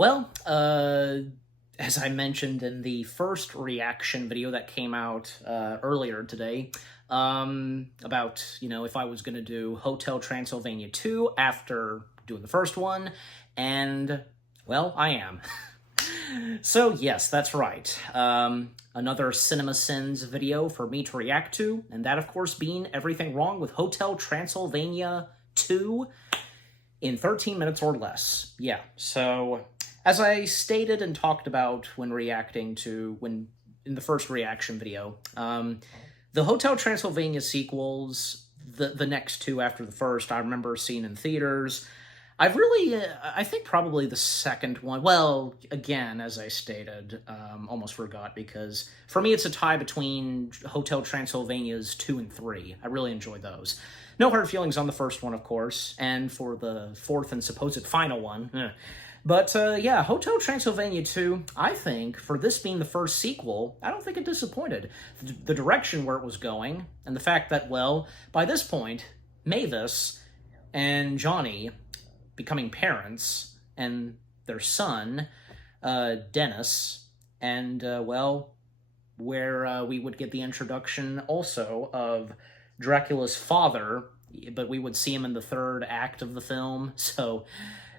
Well, as I mentioned in the first reaction video that came out earlier today, about, if I was going to do Hotel Transylvania 2 after doing the first one, and, well, I am. So, yes, that's right. Another CinemaSins video for me to react to, and that, of course, being everything wrong with Hotel Transylvania 2 in 13 minutes or less. Yeah, so as I stated and talked about when in the first reaction video, the Hotel Transylvania sequels, the next two after the first, I remember seeing in theaters. I think probably the second one, well, again, as I stated, almost forgot, because for me it's a tie between Hotel Transylvania's 2 and 3. I really enjoyed those. No hard feelings on the first one, of course, and for the fourth and supposed final one. But, yeah, Hotel Transylvania 2, I think, for this being the first sequel, I don't think it disappointed. The direction where it was going, and the fact that, well, by this point, Mavis and Johnny becoming parents, and their son, Dennis, and, well, where we would get the introduction also of Dracula's father, but we would see him in the third act of the film, so,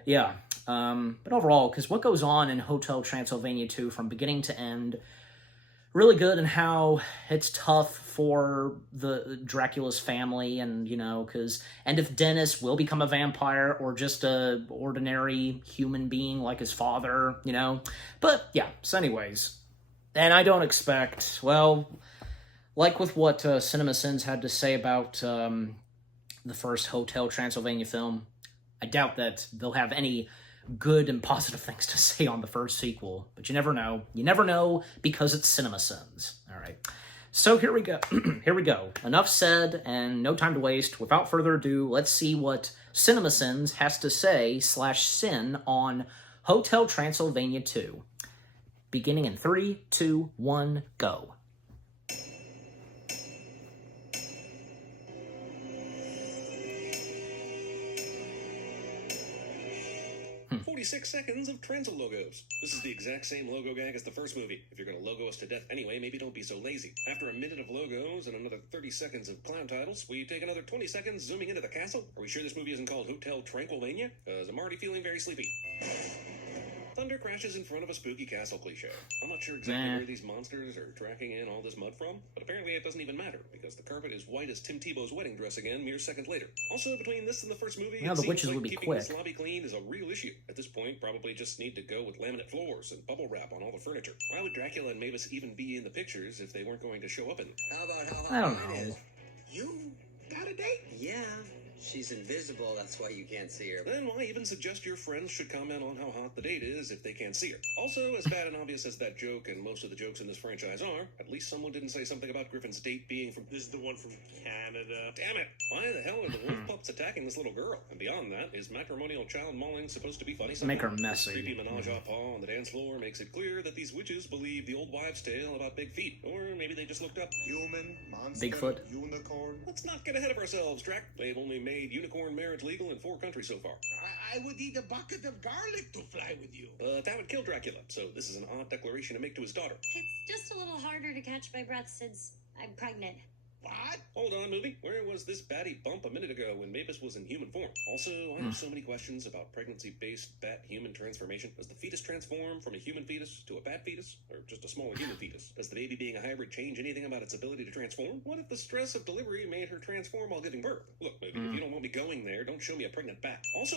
yeah. But overall, because what goes on in Hotel Transylvania 2 from beginning to end, really good, and how it's tough for the Dracula's family, and, and if Dennis will become a vampire or just a ordinary human being like his father, But, yeah, so anyways, and I don't expect, well, like with what CinemaSins had to say about the first Hotel Transylvania film, I doubt that they'll have any good and positive things to say on the first sequel, but you never know. You never know, because it's CinemaSins. All right. So here we go. Here we go. Enough said, and no time to waste. Without further ado, let's see what CinemaSins has to say /sin on Hotel Transylvania 2. Beginning in 3, 2, 1, go. 46 seconds of Transil logos. This is the exact same logo gag as the first movie. If you're going to logo us to death anyway, maybe don't be so lazy. After a minute of logos and another 30 seconds of clown titles, we take another 20 seconds zooming into the castle. Are we sure this movie isn't called Hotel Transylvania? Because I'm already feeling very sleepy. Thunder crashes in front of a spooky castle cliche. I'm not sure exactly where these monsters are tracking in all this mud from, but apparently it doesn't even matter, because the carpet is white as Tim Tebow's wedding dress again mere seconds later. Also, between this and the first movie, well, it the seems witches like would be keeping quick. this lobby clean is a real issue. At this point, probably just need to go with laminate floors and bubble wrap on all the furniture. Why would Dracula and Mavis even be in the pictures if they weren't going to show up in them? How about how I don't hot know. it is? You got a date? Yeah, she's invisible, that's why you can't see her. Then why even suggest your friends should comment on how hot the date is if they can't see her? Also, as bad and obvious as that joke and most of the jokes in this franchise are, at least someone didn't say something about Griffin's date being from... This is the one from Canada. Damn it! Why the hell are the wolf pups attacking this little girl? And beyond that, is matrimonial child mauling supposed to be funny somehow? Make her messy. Creepy menage-a-trois on the dance floor makes it clear that these witches believe the old wives' tale about big feet. Or maybe they just looked up. Human, monster, Bigfoot. unicorn. Let's not get ahead of ourselves, Drac. They've only made unicorn marriage legal in 4 countries so far. I would eat a bucket of garlic to fly with you. But that would kill Dracula, so this is an odd declaration to make to his daughter. It's just a little harder to catch my breath since I'm pregnant. What? Hold on, movie. Where was this baddie bump a minute ago when Mavis was in human form? Also, I have so many questions about pregnancy-based bat-human transformation. Does the fetus transform from a human fetus to a bat fetus? Or just a smaller human fetus? Does the baby being a hybrid change anything about its ability to transform? What if the stress of delivery made her transform while giving birth? Look, maybe if you don't want me going there, don't show me a pregnant bat. Also,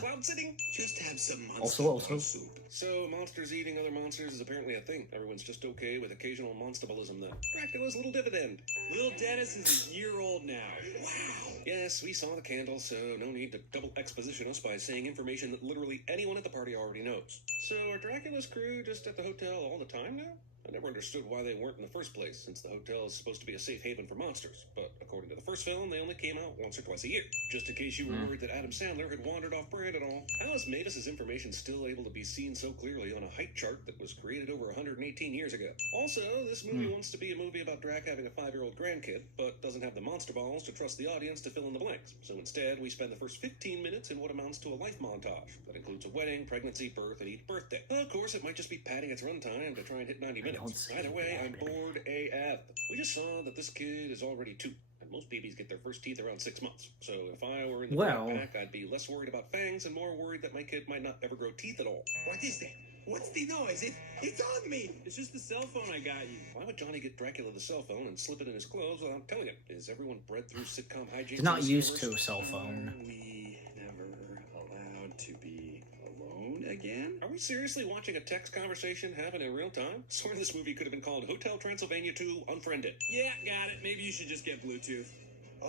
cloud sitting? Just have some monster soup. So, monsters eating other monsters is apparently a thing. Everyone's just okay with occasional monstabolism then. Dracula's little dividend. Will Dennis is a year old now. Wow. Yes, we saw the candle, so no need to double exposition us by saying information that literally anyone at the party already knows. So are Dracula's crew just at the hotel all the time now? I never understood why they weren't in the first place, since the hotel is supposed to be a safe haven for monsters. But according to the first film, they only came out once or twice a year. Just in case you were worried that Adam Sandler had wandered off brand at all, how is Mavis's information still able to be seen so clearly on a height chart that was created over 118 years ago? Also, this movie wants to be a movie about Drac having a 5-year-old grandkid, but doesn't have the monster balls to trust the audience to fill in the blanks. So instead, we spend the first 15 minutes in what amounts to a life montage that includes a wedding, pregnancy, birth, and each birthday. Of course, it might just be padding its runtime to try and hit 90 minutes. Either way, I'm bored AF. We just saw that this kid is already 2. And most babies get their first teeth around 6 months. So if I were in the pack, I'd be less worried about fangs and more worried that my kid might not ever grow teeth at all. What is that? What's the noise? It's on me. It's just the cell phone I got you. Why would Johnny get Dracula the cell phone and slip it in his clothes without telling him? Is everyone bred through sitcom hijinks? He's not used to a cell phone. We never allowed to be alone again? Are we seriously watching a text conversation happen in real time? Swear this movie could have been called Hotel Transylvania 2 Unfriended. Yeah, got it. Maybe you should just get Bluetooth.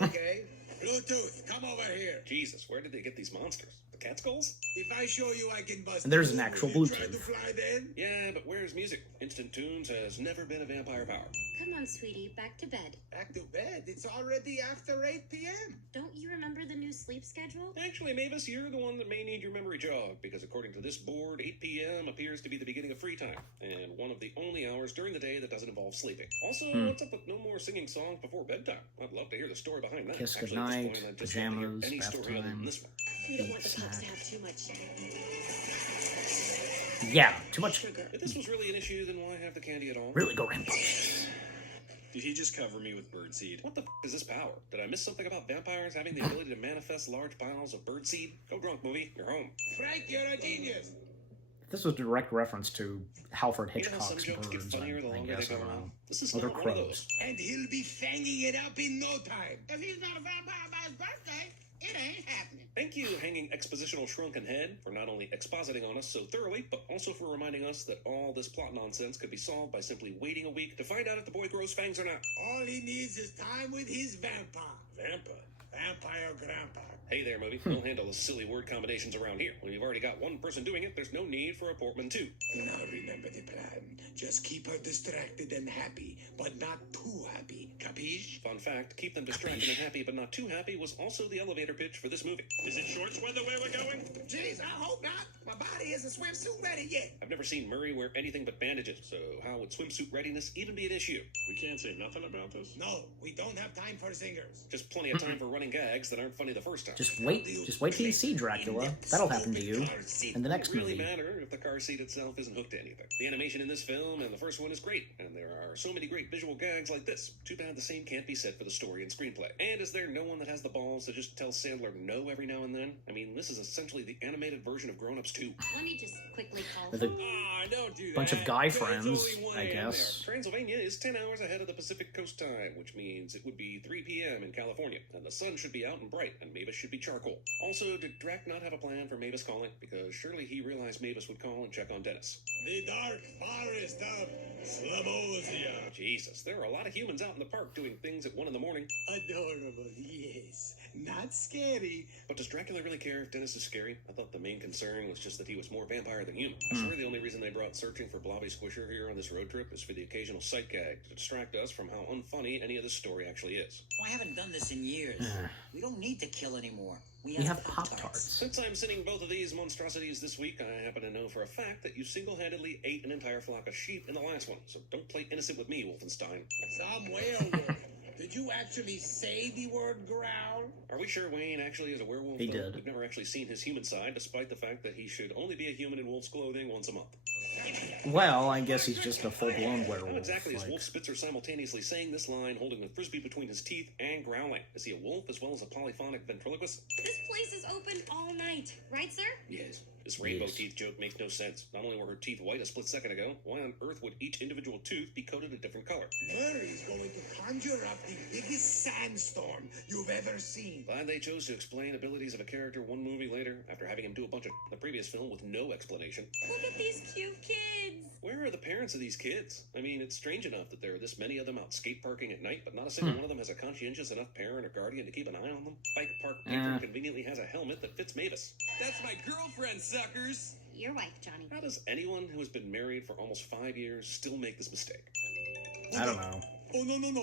Okay. Bluetooth, come over here. Jesus, where did they get these monsters? The Catskills? If I show you I can bust And there's through, an actual will you try Bluetooth. to fly then? Yeah, but where's music? Instant Tunes has never been a vampire power. Come on, sweetie, back to bed. Back to bed. It's already after 8 p.m. Don't you remember the new sleep schedule? Actually, Mavis, you're the one that may need your memory jogged, because according to this board, 8 p.m. appears to be the beginning of free time, and one of the only hours during the day that doesn't involve sleeping. Also, what's up with no more singing songs before bedtime? I'd love to hear the story behind that. Kiss Actually, at this goodnight, point, I'd just love to hear pajamas, any bath story other than time. this one. You don't want the pups to have too much. Yeah, too much. Sugar. If this was really an issue, then why have the candy at all? Really go rambunctious. Did he just cover me with birdseed? What the is this power? Did I miss something about vampires having the ability to manifest large piles of birdseed? Go drunk, movie. You're home. Frank, you're a genius. This was a direct reference to Alfred You know how some Hitchcock's jokes get birds, funnier the I longer guess. they I go don't know. on? This is Other not one of crows. those. And he'll be fanging it up in no time. If he's not a vampire by his birthday, it ain't happening. Thank you, Hanging Expositional Shrunken Head, for not only expositing on us so thoroughly, but also for reminding us that all this plot nonsense could be solved by simply waiting a week to find out if the boy grows fangs or not. All he needs is time with his vampire. Vampire grandpa. Hey there, movie. Don't handle the silly word combinations around here. When you've already got one person doing it, there's no need for a Portman 2. Now remember the plan. Just keep her distracted and happy, but not too happy. Capiche? Fun fact, keep them distracted and happy but not too happy was also the elevator pitch for this movie. Is it shorts weather where we're going? Jeez, I hope not. My body isn't swimsuit ready yet. I've never seen Murray wear anything but bandages, so how would swimsuit readiness even be an issue? We can't say nothing about this? No, we don't have time for singers. Just plenty of time for running gags that aren't funny the first time. Just wait till you see Dracula. That'll happen to you in the next It really movie. matter if the car seat itself isn't hooked to anything. The animation in this film and the first one is great, and there are so many great visual gags like this. Too bad the same can't be said for the story and screenplay. And is there no one that has the balls to just tell Sandler no every now and then? I mean, this is essentially the animated version of Grown Ups 2. Let me just quickly call. With a Don't do that. bunch of guy There's friends, only 1 I a.m. guess. Transylvania is 10 hours ahead of the Pacific Coast time, which means it would be 3 p.m. in California, and the sun should be out and bright, and Mavis should be charcoal. Also, did Drac not have a plan for Mavis calling? Because surely he realized Mavis would call and check on Dennis. The dark forest of Slamosia. Jesus, there are a lot of humans out in the park doing things at 1 in the morning. Adorable, yes. Not scary. But does Dracula really care if Dennis is scary? I thought the main concern was just that he was more vampire than human. I swear the only reason they brought searching for Blobby Squisher here on this road trip is for the occasional sight gag to distract us from how unfunny any of this story actually is. Well, I haven't done this in years. We don't need to kill anymore. We We have have Pop-Tarts. Pop-Tarts. Since I'm sitting both of these monstrosities this week, I happen to know for a fact that you single-handedly ate an entire flock of sheep in the last one, so don't play innocent with me, Wolfenstein. Some werewolf. Did you actually say the word growl? Are we sure Wayne actually is a werewolf? He though? did. We've never actually seen his human side, despite the fact that he should only be a human in wolf's clothing once a month. Well, I guess he's just a full-blown How werewolf. exactly is like- Wolf Spitzer simultaneously saying this line, holding the frisbee between his teeth, and growling? Is he a wolf as well as a polyphonic ventriloquist? This place is open all night, right, sir? Yes. This rainbow Yes. teeth joke makes no sense. Not only were her teeth white a split second ago, why on earth would each individual tooth be coated a different color? Murray's going to conjure up the biggest sandstorm you've ever seen. Glad they chose to explain abilities of a character one movie later, after having him do a bunch of the previous film with no explanation. Look at these cute kids. Where are the parents of these kids? I mean, it's strange enough that there are this many of them out skate parking at night, but not a single one of them has a conscientious enough parent or guardian to keep an eye on them. Bike Park Patron conveniently has a helmet that fits Mavis. That's my girlfriend, suckers. your wife, Johnny. How does anyone who has been married for almost 5 years still make this mistake? I don't know. Oh, no.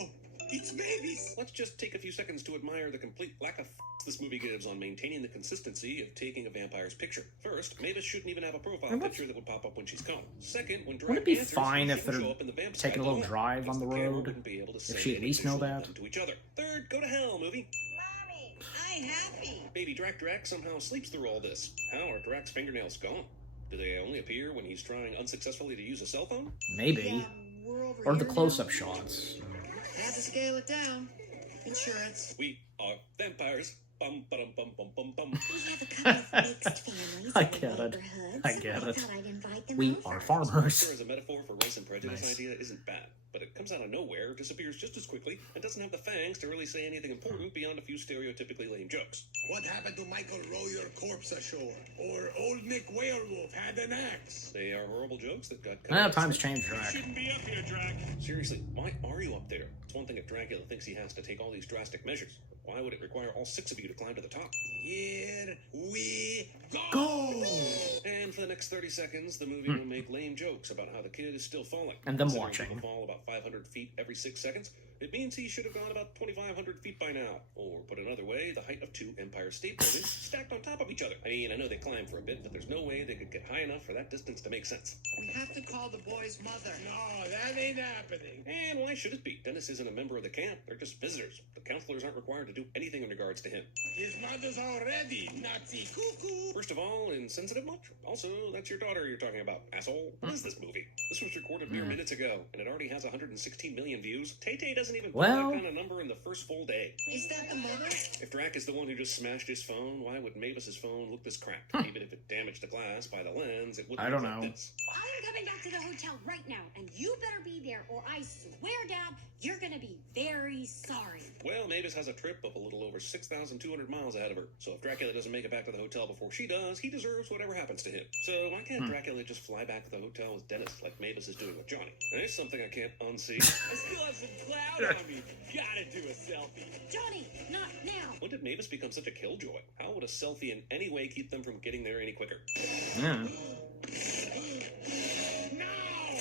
It's babies. Let's just take a few seconds to admire the complete lack of this movie gives on maintaining the consistency of taking a vampire's picture. First, Mavis shouldn't even have a profile picture that would pop up when she's calm. Second, when Wouldn't it be answers, fine she if shouldn't they're show up in the vamp taking a side little at all, drive because on the camera road? wouldn't be able to say If she at least know visual that. them to each other. Third, go to hell, movie. Mommy, I'm happy. Baby Drac somehow sleeps through all this. How are Drac's fingernails gone? Do they only appear when he's trying unsuccessfully to use a cell phone? Maybe. We're over Or the here close-up now. shots. Had to scale it down. Insurance. We are vampires. Bum, ba-dum, bum, bum, bum, bum. We have a couple of mixed families I in the get it. neighborhood, I so get I it. thought I'd invite them We over. are Sure, farmers. as a metaphor for race and prejudice Nice. idea isn't bad, but it comes out of nowhere, disappears just as quickly, and doesn't have the fangs to really say anything important beyond a few stereotypically lame jokes. What happened to Michael row your corpse ashore? Or old Nick Werewolf had an axe? They are horrible jokes that got cut. Ah, out. times change, Drac. Shouldn't be up here, Drac. Seriously, why are you up there? It's one thing if Dracula thinks he has to take all these drastic measures. But why would it require all 6 of you to climb to the top? Here we go! Go! And for the next 30 seconds, the movie will make lame jokes about how the kid is still falling. And them Considering watching. people fall about 500 feet every 6 seconds. It means he should have gone about 2,500 feet by now. Or, put another way, the height of 2 Empire State Buildings stacked on top of each other. I mean, I know they climbed for a bit, but there's no way they could get high enough for that distance to make sense. We have to call the boy's mother. No, that ain't happening. And why should it be? Dennis isn't a member of the camp. They're just visitors. The counselors aren't required to do anything in regards to him. His mother's already Nazi cuckoo. First of all, insensitive much? Also, that's your daughter you're talking about, asshole. What is this movie? This was recorded mere minutes ago, and it already has 116 million views. Tay-Tay doesn't even put Well- that kind of number in the first full day. Is that the mother? If Drac is the one who just smashed his phone, why would Mavis's phone look this cracked? Even if it damaged the glass by the lens, it wouldn't I don't look like know. this. I'm coming back to the hotel right now, and you better be there, or I swear, Dad, you're gonna be very sorry. Well, Mavis has a trip of a little over 6,200 miles ahead of her, so if Dracula doesn't make it back to the hotel before she does, he deserves whatever happens to him. So why can't Dracula just fly back to the hotel with Dennis, like Mavis is doing with Johnny? There's something I can't unsee. I still have some cloud on me. Gotta do a selfie. Johnny, not now. When did Mavis become such a killjoy? How would a selfie in any way keep them from getting there any quicker? Yeah. No!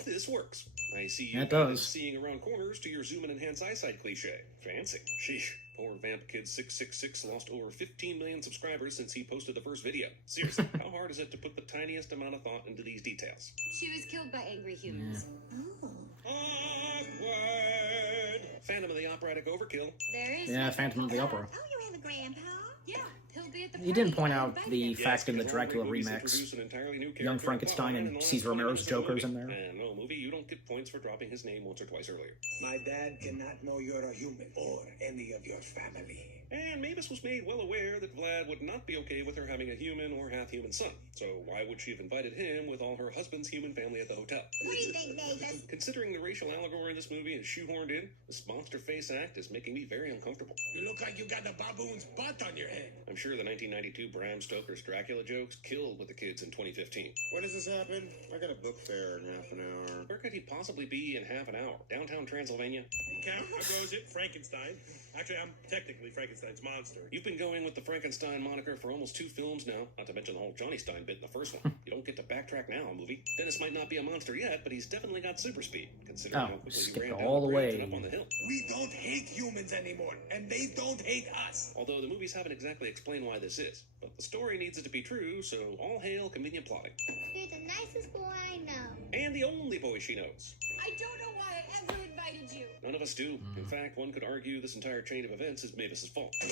This works. I see you It added does. seeing around corners to your zoom and enhance eyesight cliche. Fancy. Sheesh. Poor Vamp Kid 666 lost over 15 million subscribers since he posted the first video. Seriously, how hard is it to put the tiniest amount of thought into these details? She was killed by angry humans. Oh. Awkward. Phantom of the Operatic overkill. There is Yeah, Phantom of the Opera. Oh, you have a grandpa? Yeah, he'll be at the He didn't party. point out Invite the him. fact in the because all Dracula great movies remix, introduce an entirely new Young character Frankenstein plotline and in the last Cesar 20 Romero's minutes of the Joker's movie. in there. And no movie, you don't get points for dropping his name once or twice earlier. My dad cannot know you're a human or any of your family. And Mavis was made well aware that Vlad would not be okay with her having a human or half-human son. So why would she have invited him with all her husband's human family at the hotel? What do you think, Mavis? Considering the racial allegory in this movie is shoehorned in, this monster face act is making me very uncomfortable. You look like you got the baboon's butt on your head. I'm sure the 1992 Bram Stoker's Dracula jokes killed with the kids in 2015. When does this happen? I got a book fair in half an hour. Where could he possibly be in half an hour? Downtown Transylvania? Count, how goes it? Frankenstein. Actually, I'm technically Frankenstein's monster. You've been going with the Frankenstein moniker for almost 2 films now, not to mention the whole Johnny Stein bit in the first one. You don't get to backtrack now, movie. Dennis might not be a monster yet, but he's definitely got super speed, considering Oh, how quickly he skipped ran down all the bridge way. and up on the hill. We don't hate humans anymore, and they don't hate us. Although the movies haven't exactly explained why this is. But the story needs it to be true, so all hail convenient plotting. You're the nicest boy I know. And the only boy she knows. I don't know why I ever invited you. None of us do. In fact, one could argue this entire chain of events is Mavis's fault. Well.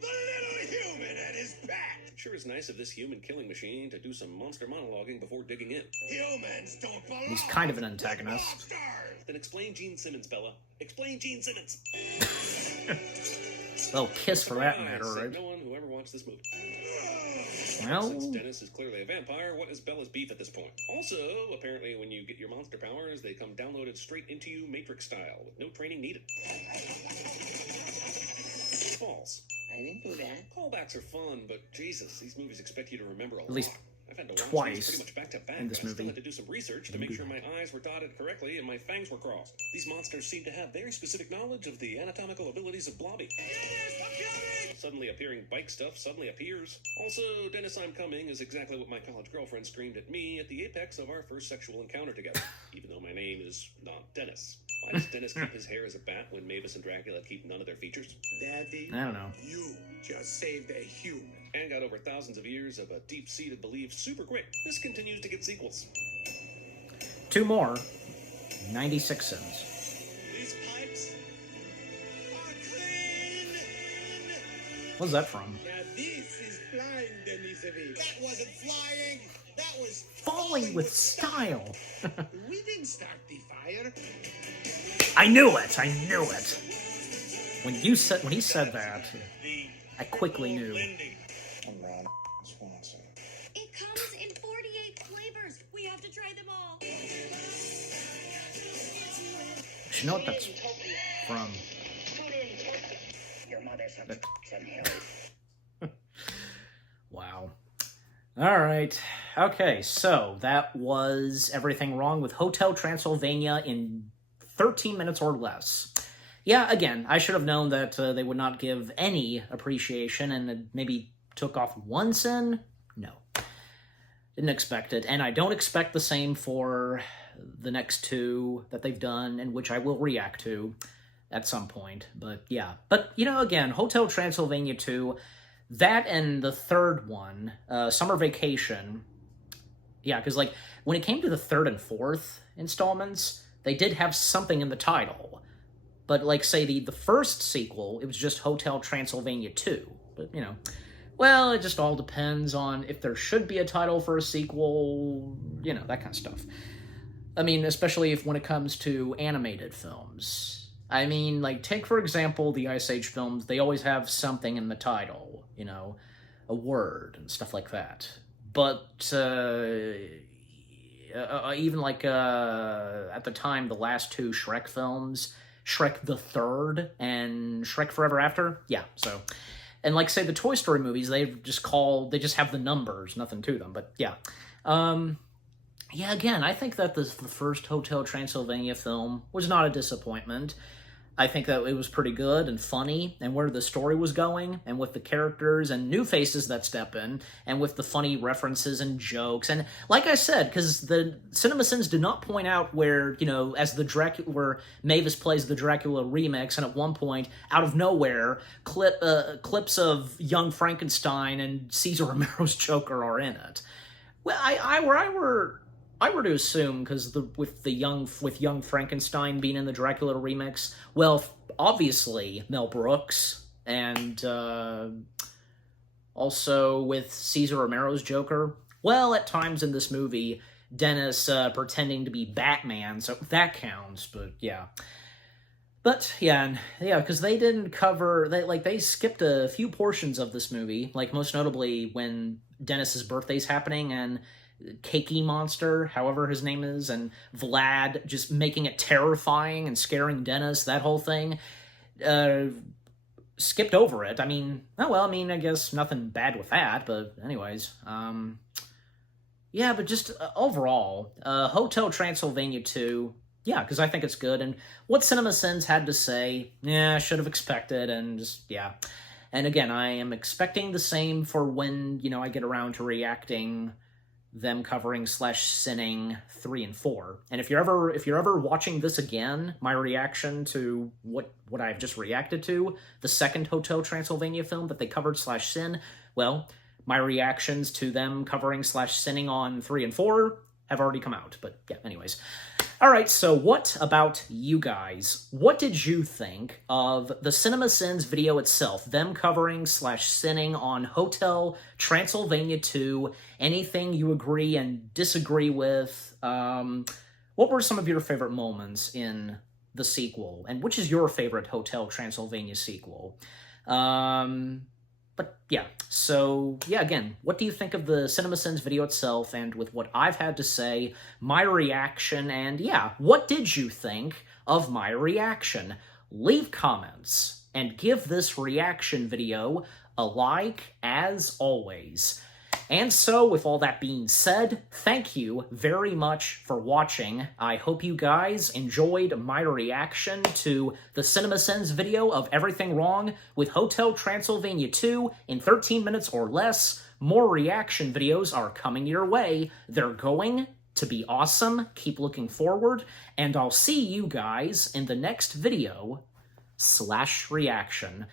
The little human and his pet. Sure is nice of this human killing machine to do some monster monologuing before digging in. Humans don't belong. He's kind of an with antagonist. monsters. Then explain Gene Simmons, Bella. Explain Gene Simmons. Well, Kiss for that Surprise, matter, said right? no one who ever watched this movie. Well, Since Dennis is clearly a vampire, what is Bella's beef at this point? Also, apparently when you get your monster powers, they come downloaded straight into you Matrix style, with no training needed. False. I didn't do that. Callbacks are fun, but Jesus, these movies expect you to remember a lot. At least I've had to watch twice these pretty much back to back, in this but I still movie. had to do some research to make sure my eyes were dotted correctly and my fangs were crossed. These monsters seem to have very specific knowledge of the anatomical abilities of Blobby. suddenly appearing bike stuff suddenly appears. Also, Dennis I'm Coming is exactly what my college girlfriend screamed at me at the apex of our first sexual encounter together, even though my name is not Dennis. Why does Dennis keep his hair as a bat when Mavis and Dracula keep none of their features? Daddy, I don't know. you just saved a human. And got over thousands of years of a deep-seated belief super quick. This continues to get sequels. 2 more. 96 cents. These pipes are clean. What's that from? Now this is flying, Denisovich. That wasn't flying. That was Falling with style. We didn't start the fire. I knew it. I knew it. When he said that, I quickly knew. I'm Ron Swanson. It comes in 48 flavors. We have to try them all. You should know what that's from. Your mother's from some hill. Wow. All right. Okay, so that was Everything Wrong with Hotel Transylvania in 13 minutes or less. Yeah, again, I should have known that they would not give any appreciation and maybe took off 1 cent. No. Didn't expect it. And I don't expect the same for the next 2 that they've done, and which I will react to at some point. But yeah. But, again, Hotel Transylvania 2, that and the third one, Summer Vacation. Yeah, because, when it came to the 3rd and 4th installments, they did have something in the title. But, say, the first sequel, it was just Hotel Transylvania 2. But, well, it just all depends on if there should be a title for a sequel, that kind of stuff. I mean, especially when it comes to animated films. I mean, take, for example, the Ice Age films, they always have something in the title, a word and stuff like that. But, even, at the time, the last 2 Shrek films, Shrek the Third and Shrek Forever After, yeah, so... And say the Toy Story movies, they just have the numbers, nothing to them, but yeah. Yeah, again, I think that the first Hotel Transylvania film was not a disappointment. I think that it was pretty good and funny, and where the story was going, and with the characters and new faces that step in, and with the funny references and jokes. And like I said, because the CinemaSins did not point out where, as the Dracula, where Mavis plays the Dracula remix, and at one point, out of nowhere, clips of Young Frankenstein and Cesar Romero's Joker are in it. Well, I were to assume, because with Young Frankenstein being in the Dracula remix, well, obviously Mel Brooks, and also with Cesar Romero's Joker. Well, at times in this movie, Dennis pretending to be Batman, so that counts. But yeah, because they didn't cover they skipped a few portions of this movie, most notably when Dennis's birthday's happening and Cakey Monster, however his name is, and Vlad just making it terrifying and scaring Dennis, that whole thing. Skipped over it. I mean, I guess nothing bad with that, but anyways. Yeah, but just overall, Hotel Transylvania 2, yeah, because I think it's good, and what CinemaSins had to say, yeah, I should have expected, and just, yeah. And again, I am expecting the same for when, I get around to reacting them covering /sinning 3 and 4. And if you're ever watching this again, my reaction to what I've just reacted to, the second Hotel Transylvania film that they covered /sin, well, my reactions to them covering /sinning on 3 and 4 have already come out. But yeah, anyways. Alright, so what about you guys? What did you think of the CinemaSins video itself? Them covering /sinning on Hotel Transylvania 2? Anything you agree and disagree with? What were some of your favorite moments in the sequel? And which is your favorite Hotel Transylvania sequel? But yeah, so yeah, again, what do you think of the CinemaSins video itself, and with what I've had to say, my reaction, and yeah, what did you think of my reaction? Leave comments, and give this reaction video a like, as always. And so, with all that being said, thank you very much for watching. I hope you guys enjoyed my reaction to the CinemaSins video of everything wrong with Hotel Transylvania 2 in 13 minutes or less. More reaction videos are coming your way. They're going to be awesome. Keep looking forward, and I'll see you guys in the next video / reaction.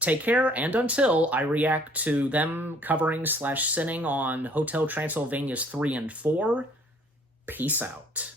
Take care, and until I react to them covering / sinning on Hotel Transylvania's 3 and 4, peace out.